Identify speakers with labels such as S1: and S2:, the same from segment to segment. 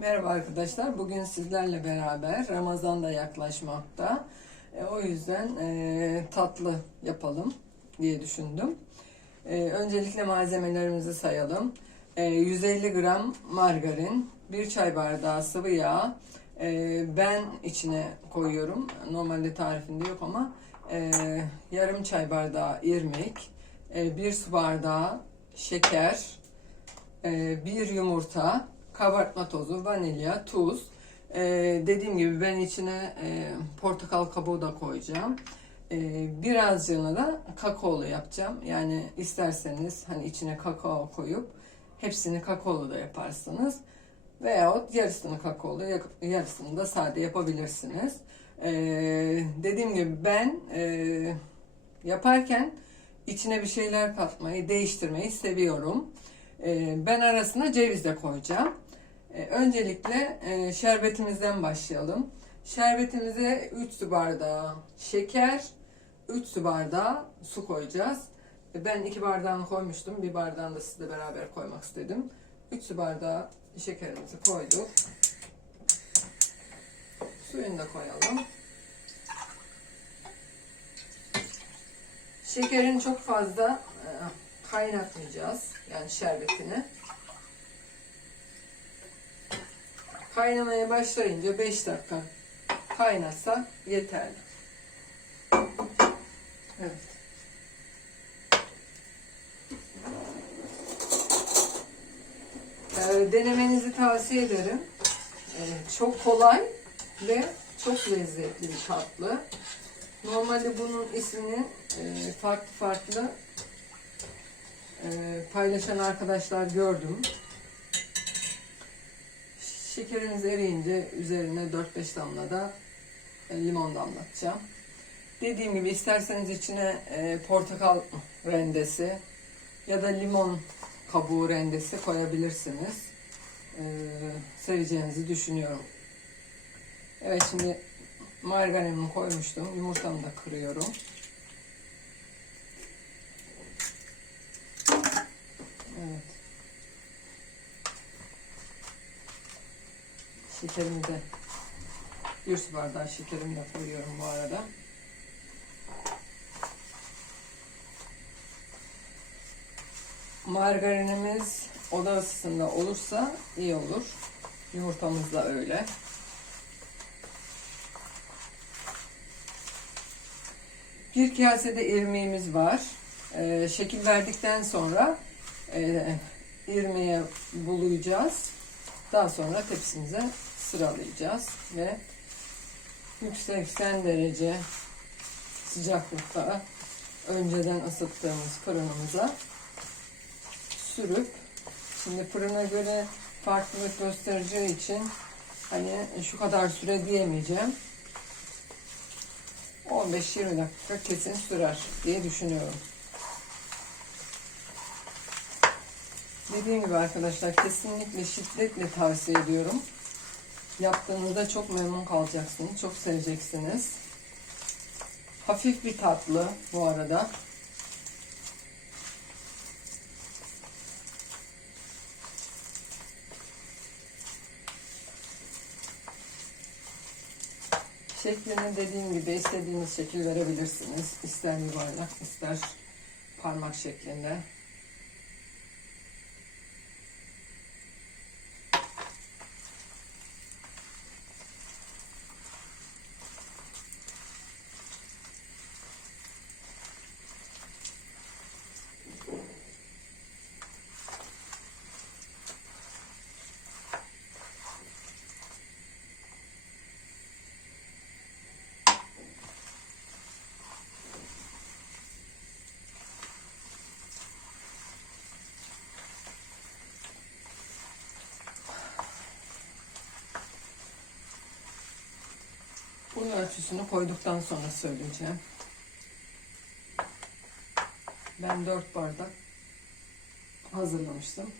S1: Merhaba arkadaşlar. Bugün sizlerle beraber Ramazan da yaklaşmakta. E, o yüzden e, tatlı yapalım diye düşündüm. E, öncelikle malzemelerimizi sayalım. E, 150 gram margarin, 1 çay bardağı sıvı yağ. E, ben içine koyuyorum. Normalde tarifinde yok ama e, yarım çay bardağı irmik, e, 1 su bardağı şeker, e, bir yumurta, kabartma tozu, vanilya, tuz. E, dediğim gibi ben içine e, portakal kabuğu da koyacağım. E, birazcığına da kakaolu yapacağım. Yani isterseniz hani içine kakao koyup hepsini kakaolu da yaparsınız. Veyahut yarısını kakaolu, yarısını da sade yapabilirsiniz. E, dediğim gibi ben e, yaparken içine bir şeyler katmayı, değiştirmeyi seviyorum. Ee, Ben arasına ceviz de koyacağım. Ee, Öncelikle e, şerbetimizden başlayalım. Şerbetimize 3 su bardağı şeker, 3 su bardağı su koyacağız. Ee, Ben 2 bardağını koymuştum. Bir bardağını da sizle beraber koymak istedim. 3 su bardağı şekerimizi koyduk. Suyunu da koyalım. Şekerin çok fazla e, kaynatmayacağız. Yani şerbetini. Kaynamaya başlayınca 5 dakika kaynatsa yeterli. Evet. Ee, denemenizi tavsiye ederim. Ee, çok kolay ve çok lezzetli bir tatlı. Normalde bunun ismini e, farklı farklı e, paylaşan arkadaşlar gördüm. Şekeriniz eriyince üzerine 4-5 damla da e, limon damlatacağım. Dediğim gibi isterseniz içine e, portakal rendesi ya da limon kabuğu rendesi koyabilirsiniz. E, seveceğinizi düşünüyorum. Evet şimdi margarinimi koymuştum. Yumurtamı da kırıyorum. Evet. Şekerimi de bir su bardağı şekerimi de koyuyorum bu arada. Margarinimiz oda ısısında olursa iyi olur. Yumurtamız da öyle. Bir kasede irmiğimiz var. Ee, şekil verdikten sonra e, irmiğe bulayacağız. Daha sonra tepsimize sıralayacağız ve yüksek 80 derece sıcaklıkta önceden ısıttığımız fırınımıza sürüp şimdi fırına göre farklılık göstereceği için hani şu kadar süre diyemeyeceğim. 15-20 dakika kesin sürer diye düşünüyorum. Dediğim gibi arkadaşlar kesinlikle şiddetle tavsiye ediyorum. Yaptığınızda çok memnun kalacaksınız. Çok seveceksiniz. Hafif bir tatlı bu arada. Şeklini dediğim gibi istediğiniz şekil verebilirsiniz. İster yuvarlak, ister parmak şeklinde. Ölçüsünü koyduktan sonra söyleyeceğim. Ben 4 bardak hazırlamıştım.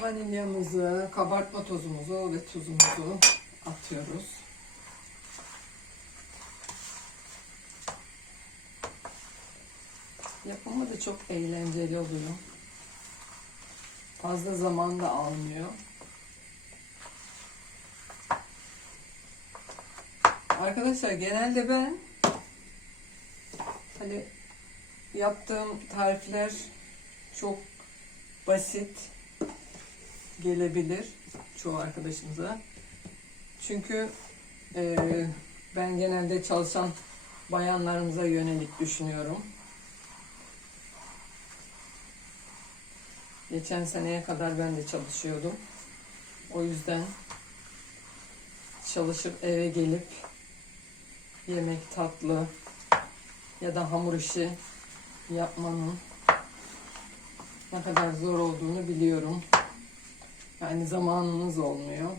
S1: Vanilyamızı, kabartma tozumuzu ve tuzumuzu atıyoruz. Yapımı da çok eğlenceli oluyor. Fazla zaman da almıyor. Arkadaşlar genelde ben hani yaptığım tarifler çok basit gelebilir çoğu arkadaşımıza. Çünkü eee, ben genelde çalışan bayanlarımıza yönelik düşünüyorum. Geçen seneye kadar ben de çalışıyordum. O yüzden çalışıp eve gelip yemek tatlı ya da hamur işi yapmanın ne kadar zor olduğunu biliyorum. Yani zamanınız olmuyor.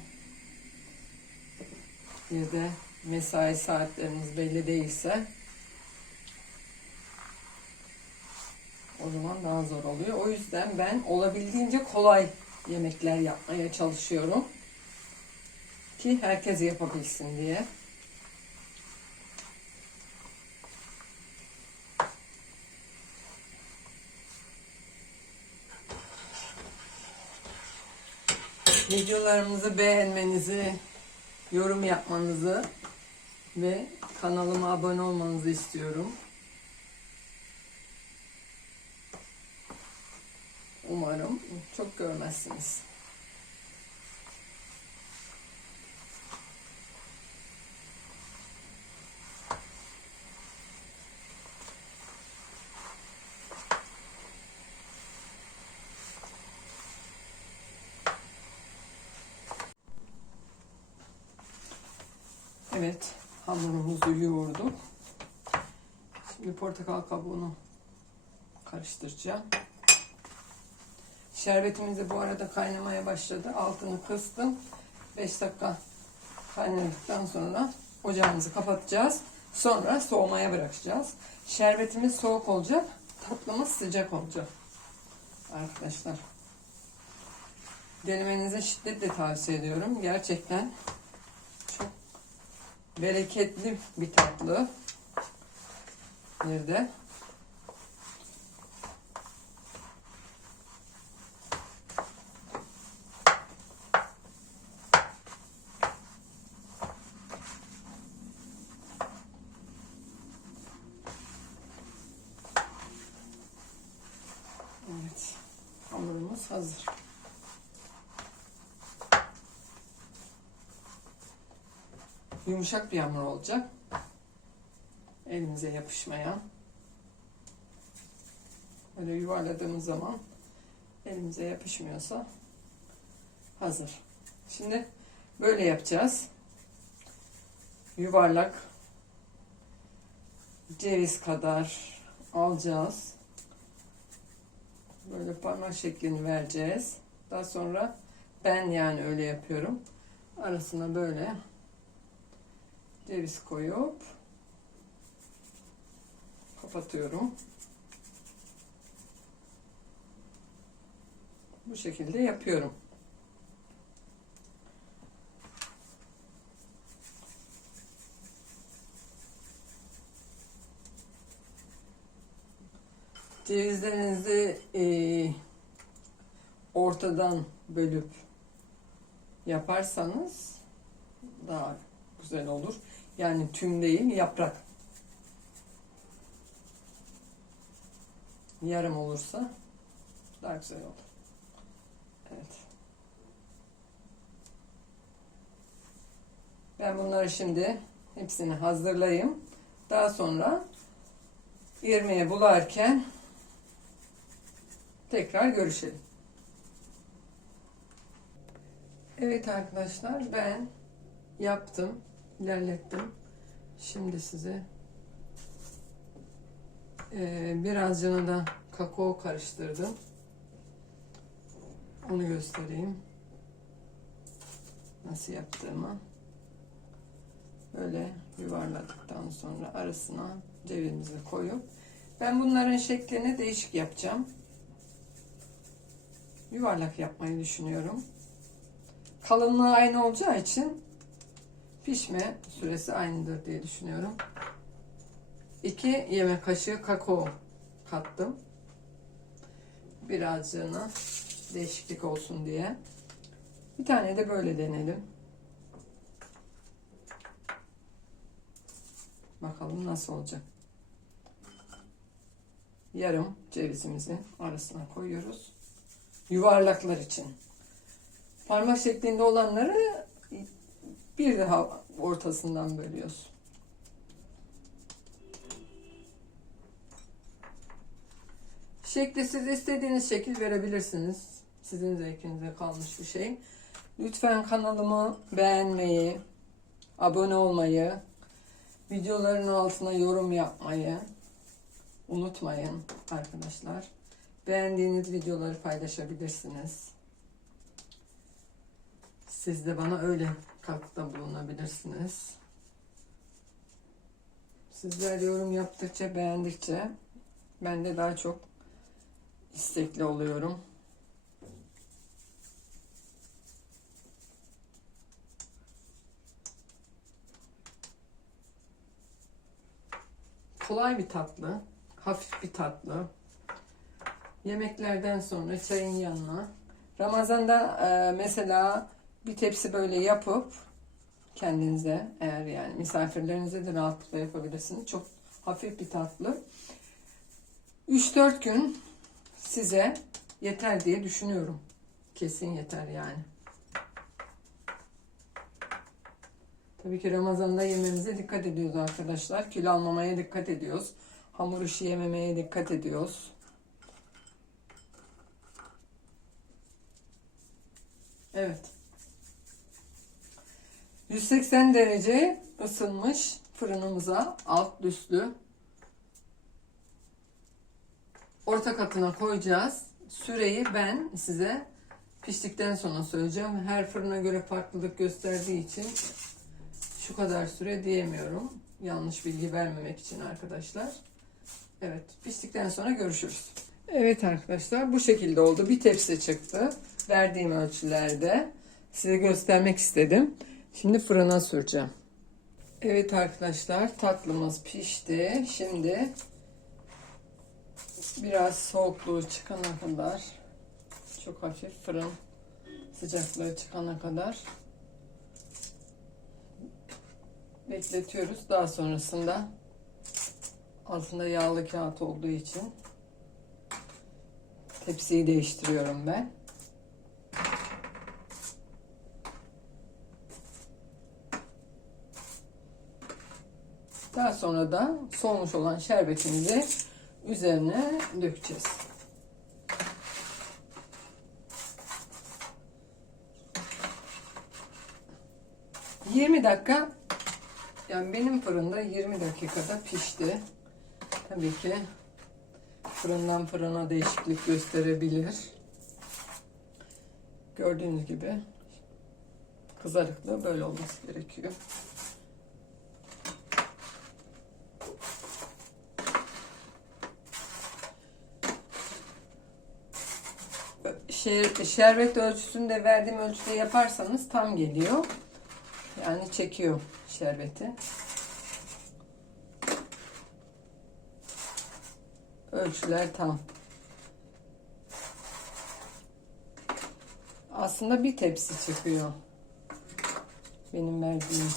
S1: Bir de mesai saatleriniz belli değilse o zaman daha zor oluyor. O yüzden ben olabildiğince kolay yemekler yapmaya çalışıyorum. Ki herkes yapabilsin diye. Videolarımızı beğenmenizi, yorum yapmanızı ve kanalıma abone olmanızı istiyorum. Umarım çok görmezsiniz. Evet, hamurumuzu yoğurduk. Şimdi portakal kabuğunu karıştıracağım. Şerbetimiz de bu arada kaynamaya başladı. Altını kıstım. 5 dakika kaynadıktan sonra ocağımızı kapatacağız. Sonra soğumaya bırakacağız. Şerbetimiz soğuk olacak. Tatlımız sıcak olacak. Arkadaşlar. Denemenizi şiddetle tavsiye ediyorum. Gerçekten çok bereketli bir tatlı. Bir de Evet. Hamurumuz hazır. Yumuşak bir hamur olacak. Elimize yapışmayan. Böyle yuvarladığımız zaman elimize yapışmıyorsa hazır. Şimdi böyle yapacağız. Yuvarlak ceviz kadar alacağız. Böyle parmak şeklini vereceğiz. Daha sonra ben yani öyle yapıyorum. Arasına böyle ceviz koyup kapatıyorum. Bu şekilde yapıyorum. Cevizlerinizi eee, ortadan bölüp yaparsanız daha güzel olur. Yani tüm değil yaprak. Yarım olursa daha güzel olur. Evet. Ben bunları şimdi hepsini hazırlayayım. Daha sonra irmiğe bularken tekrar görüşelim. Evet arkadaşlar ben yaptım, ilerlettim. Şimdi size eee birazcını da kakao karıştırdım. Onu göstereyim. Nasıl yaptığımı. Böyle yuvarladıktan sonra arasına cevizimizi koyup ben bunların şeklini değişik yapacağım. Yuvarlak yapmayı düşünüyorum. Kalınlığı aynı olacağı için pişme süresi aynıdır diye düşünüyorum. 2 yemek kaşığı kakao kattım. Birazcığına değişiklik olsun diye. Bir tane de böyle denelim. Bakalım nasıl olacak. Yarım cevizimizi arasına koyuyoruz. Yuvarlaklar için. Parmak şeklinde olanları bir daha ortasından bölüyoruz. Şekli siz istediğiniz şekil verebilirsiniz. Sizin zevkinize kalmış bir şey. Lütfen kanalımı beğenmeyi, abone olmayı, videoların altına yorum yapmayı unutmayın arkadaşlar. Beğendiğiniz videoları paylaşabilirsiniz. Siz de bana öyle katkıda bulunabilirsiniz. Sizler yorum yaptıkça, beğendikçe ben de daha çok istekli oluyorum. Kolay bir tatlı, hafif bir tatlı. Yemeklerden sonra çayın yanına. Ramazan'da e, mesela bir tepsi böyle yapıp kendinize eğer yani misafirlerinize de rahatlıkla yapabilirsiniz. Çok hafif bir tatlı. 3-4 gün size yeter diye düşünüyorum. Kesin yeter yani. Tabii ki Ramazan'da yememize dikkat ediyoruz arkadaşlar. Kilo almamaya dikkat ediyoruz. Hamur işi yememeye dikkat ediyoruz. Evet. 180 derece ısınmış fırınımıza alt üstlü orta katına koyacağız. Süreyi ben size piştikten sonra söyleyeceğim. Her fırına göre farklılık gösterdiği için şu kadar süre diyemiyorum. Yanlış bilgi vermemek için arkadaşlar. Evet piştikten sonra görüşürüz. Evet arkadaşlar bu şekilde oldu. Bir tepsi çıktı. Verdiğim ölçülerde size göstermek istedim. Şimdi fırına süreceğim. Evet arkadaşlar tatlımız pişti. Şimdi biraz soğukluğu çıkana kadar çok hafif fırın sıcaklığı çıkana kadar bekletiyoruz. Daha sonrasında altında yağlı kağıt olduğu için tepsiyi değiştiriyorum ben. Daha sonra da soğumuş olan şerbetimizi üzerine dökeceğiz. Yirmi dakika yani benim fırında 20 dakikada pişti. Tabii ki fırından fırına değişiklik gösterebilir. Gördüğünüz gibi kızarıklığı böyle olması gerekiyor. Şer, şerbet ölçüsünü de verdiğim ölçüde yaparsanız tam geliyor. Yani çekiyor şerbeti. Ölçüler tam. Aslında bir tepsi çıkıyor. Benim verdiğim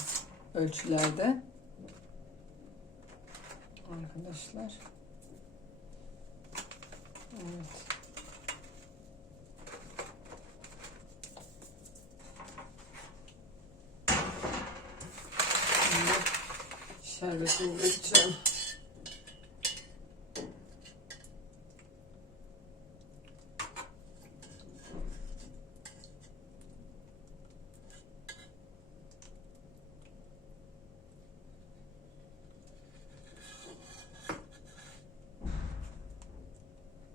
S1: ölçülerde. Arkadaşlar. Evet. Şimdi şerbetini dökeceğim.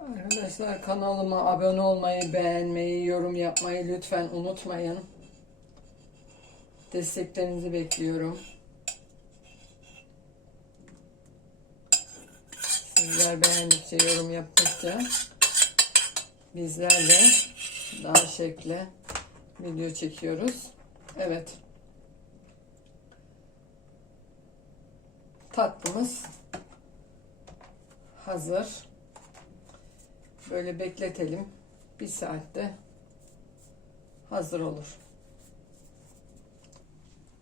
S1: Arkadaşlar kanalıma abone olmayı, beğenmeyi, yorum yapmayı lütfen unutmayın. Desteklerinizi bekliyorum. Sizler beğendikçe, yorum yaptıkça bizler de daha şekli video çekiyoruz. Evet. Tatlımız hazır. Böyle bekletelim. Bir saatte hazır olur.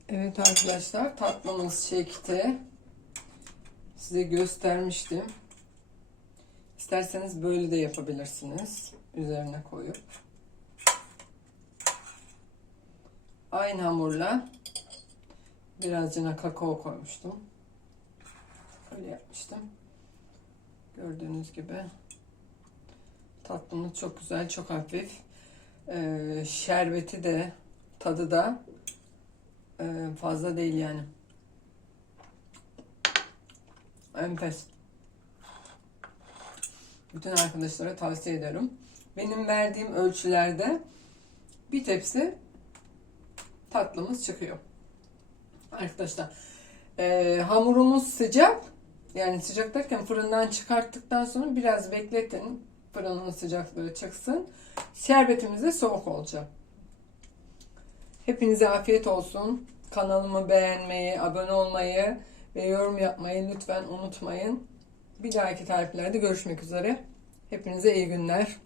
S1: Evet arkadaşlar tatlımız çekti. Size göstermiştim. İsterseniz böyle de yapabilirsiniz. Üzerine koyup. Aynı hamurla birazcına kakao koymuştum. Öyle yapmıştım. Gördüğünüz gibi tatlımız çok güzel, çok hafif. Ee, şerbeti de tadı da e, fazla değil yani. Enfes. Bütün arkadaşlara tavsiye ederim. Benim verdiğim ölçülerde bir tepsi tatlımız çıkıyor. Arkadaşlar e, hamurumuz sıcak. Yani sıcak derken fırından çıkarttıktan sonra biraz bekletin. Fırının sıcaklığı çıksın. Şerbetimiz de soğuk olacak. Hepinize afiyet olsun. Kanalımı beğenmeyi, abone olmayı ve yorum yapmayı lütfen unutmayın. Bir dahaki tariflerde görüşmek üzere. Hepinize iyi günler.